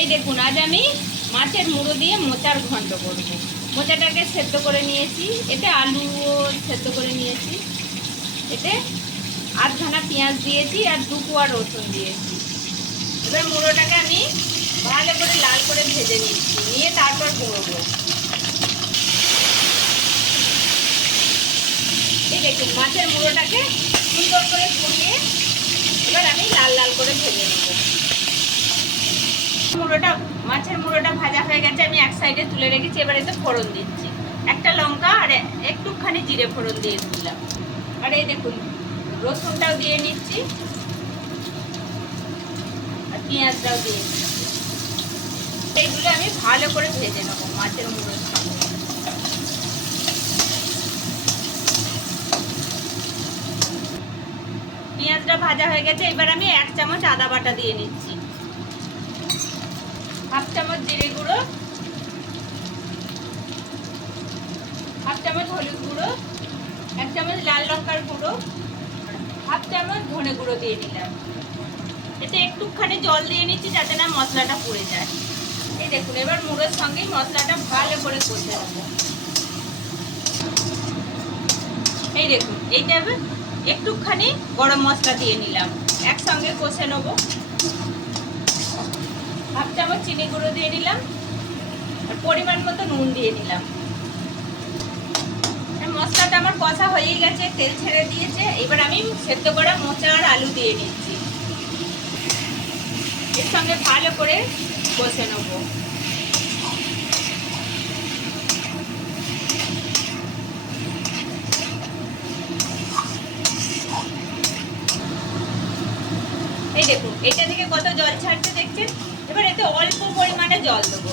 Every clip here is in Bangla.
এই দেখুন, আজ আমি মাছের মুড়ো দিয়ে মোচার ঘন্ট করব। মোচাটাকে সেদ্ধ করে নিয়েছি, এতে আলুও সেদ্ধ করে নিয়েছি। এতে আধখানা পেঁয়াজ দিয়েছি আর দু কোয়া রসুন দিয়েছি। এবার মুড়োটাকে আমি ভালো করে লাল করে ভেজে নিচ্ছি, নিয়ে তারপর করব। এই দেখুন, মাছের মুড়োটাকে সুন্দর করে পুড়িয়ে এবার আমি লাল লাল করে ভেজে নেব। মুড়োটা, মাছের মুড়োটা ভাজা হয়ে গেছে, আমি এক সাইডে তুলে রেখেছি, এবার এতে ফোড়ন দিচ্ছি। একটা লঙ্কা আর একটুখানি জিরে ফোড়ন দিয়ে দিলাম। আর এই দেখুন, রসুনটাও দিয়ে নিচ্ছি, আর পেঁয়াজটাও দিয়ে নিচ্ছি এইগুলো আমি ভালো করে ভেজে নেব, মাছের মুড়োর সঙ্গে। পেঁয়াজটা ভাজা হয়ে গেছে, এবার আমি এক চামচ আদা বাটা দিয়ে নিচ্ছি হাফ চামচ জিরে গুঁড়ো হাফ চামচ হলুদ গুঁড়ো, এক চামচ লাল লঙ্কার গুঁড়ো, হাফ চামচ ধনে গুঁড়ো দিয়ে দিলাম। এতে একটুখানি জল দিয়ে নিচ্ছি যাতে না মশলাটা পুড়ে যায়। এই দেখুন, এবার মুড়োর সঙ্গেই মশলাটা ভালো করে কষে নেব। এই দেখুন, এইটা এবার একটুখানি গরম মশলা দিয়ে নিলাম। একসঙ্গে কষে নেব। হাফ চামচ চিনি গুঁড়ো দিয়ে নিলাম। আর পরিমাণ মতো নুন দিয়ে নিলাম। মশলাটা আমার কষা হয়ে গেছে, তেল ছেড়ে দিয়েছে। এবার আমি সেদ্ধ করা মোচা আর আলু দিয়ে নিচ্ছি। এর সঙ্গে ভালো করে কষে নেব। এই দেখুন, এটা থেকে কত জল ছাড়ছে দেখছেন? এবার এতে অল্প পরিমাণে জল দেবো।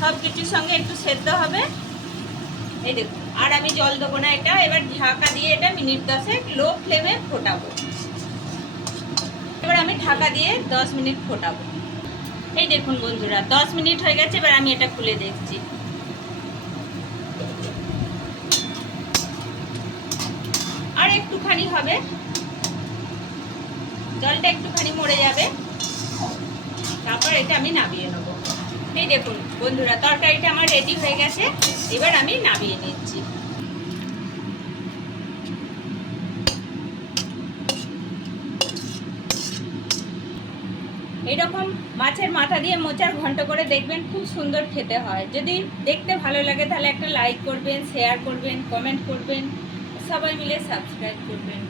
সব কিছুর সঙ্গে একটু সেদ্ধ হবে। এই দেখুন, আর আমি জল দেবো না এটা, এবার ঢাকা দিয়ে এটা মিনিট দশেক লো ফ্লেমে ফোটাবো। এবার আমি ঢাকা দিয়ে দশ মিনিট ফোটাবো। এই দেখুন বন্ধুরা, দশ মিনিট হয়ে গেছে, এবার আমি এটা খুলে দেখছি। আর একটুখানি হবে। জলটা একটুখানি মরে যাবে। তারপর এটা আমি নামিয়ে নেব। এই দেখুন বন্ধুরা, তরকারিটা আমার রেডি হয়ে গেছে। এবার আমি নামিয়ে নিচ্ছি। এইরকম মাছের মাথা দিয়ে মোচার ঘন্ট করে দেখবেন খুব সুন্দর খেতে হয়। যদি দেখতে ভালো লাগে, তাহলে একটা লাইক করবেন শেয়ার করবেন কমেন্ট করবেন। সবাই মিলে সাবস্ক্রাইব করবেন।